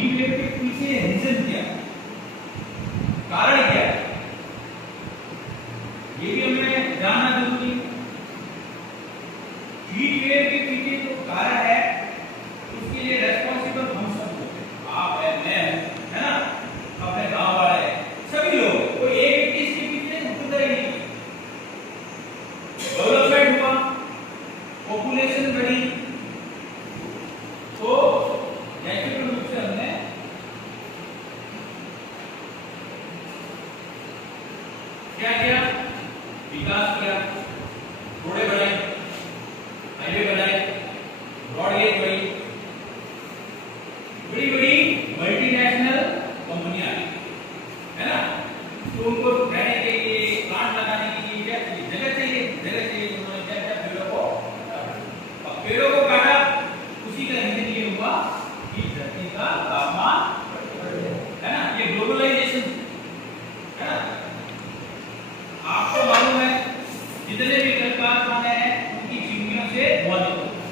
Heat wave के पीछे reason क्या है, कारण क्या है, ये भी हमें जानना जरूरी है। हीट वेव के पीछे जो कारण है उसके लिए रेस्पॉन्सिबल हम सब होते हैं, आप है, मैं हूं, है ना, अपने गांव वाले, सभी लोग, कोई एक व्यक्ति इसके पीछे उतरता ही नहीं। डेवलपमेंट हुआ, पॉपुलेशन बढ़ी, तो नेचुरल रूप से हमने क्या किया, विकास किया, रोडे बनाए, हाईवे बनाए, ब्रॉडगेज बनी, बड़ी बड़ी मल्टीनेशनल कंपनियां आई, है ना, तो उनको रहने के लिए, प्लांट लगाने के लिए क्या चाहिए, जगह चाहिए, जगह चाहिए, उन्होंने क्या किया, पेड़ों को काटा। अब पेड़ों को काटा, उसी का रीजन ये हुआ कि धरती का तापमान बढ़ गया, है ना, ये ग्लोबलाइजेशन, है ना। आपको मालूम है जितने भी कल कारखाने हैं उनकी चिमनियों से धुआं निकलता है,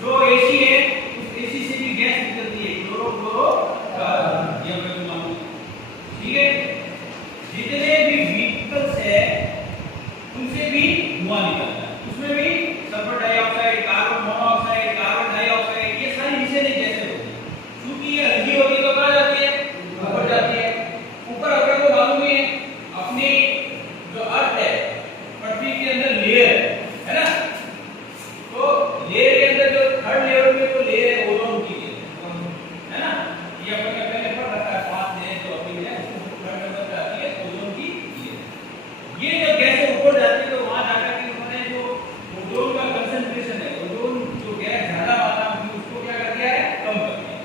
जो एसी है उस एसी से भी गैस निकलती है, क्लोरोफ्लोरोकार्बन, ये हमें मालूम है, ठीक है। जितने भी व्हीकल्स है उनसे भी धुआं निकलता है, उसमें भी sulphur dioxide, carbon monoxide, carbon dioxide, ये सारी विषैले गैसें होती है। क्योंकि ये हल्की होती है तो कहाँ जाती है, ऊपर जाती है। ऊपर अपने को मालूम ही है अपनी जो अर्थ है, पृथ्वी के अंदर लेयर है ना, तो लेयर के अंदर जो थर्ड लेवल में जो लेयर है ओजोन की है ना, ये अपन ने पहले पढ़ रखा है, 5 लेयर जो अपनी है उसको थर्ड नंबर पे आती है ओजोन की लेयर। ये जब गैसें ऊपर जाती है तो वहां जाकर के उन्होंने जो ओजोन का कंसंट्रेशन है, ओजोन जो गैस ज्यादा मात्रा में थी उसको क्या कर दिया है, कम कर दिया।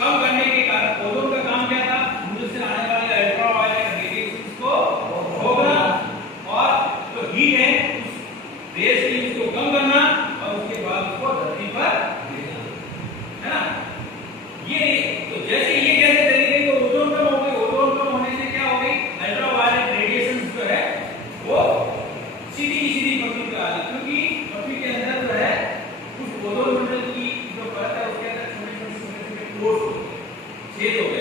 कम करने के कारण ओजोन का काम क्या था, सूरज से आने वाले अल्ट्रावायलेट रेडिएशंस को रोकना और जो हीट है उस रेस की उसको कम करना और उसके बाद उसको धरती पर भेजना, है ना। ये तो जैसे ये गैसें चली गई तो ओजोन कम हो गई, ओजोन कम होने से क्या हो गई, अल्ट्रावायलेट रेडिएशंस जो है वो सीधी की सीधी पृथ्वी पे आ गई, क्योंकि पृथ्वी के अंदर जो है उस ओजोन मंडल की जो परत है उसके अंदर छोटे छोटे पोर्स होते हैं, छेद होते हैं,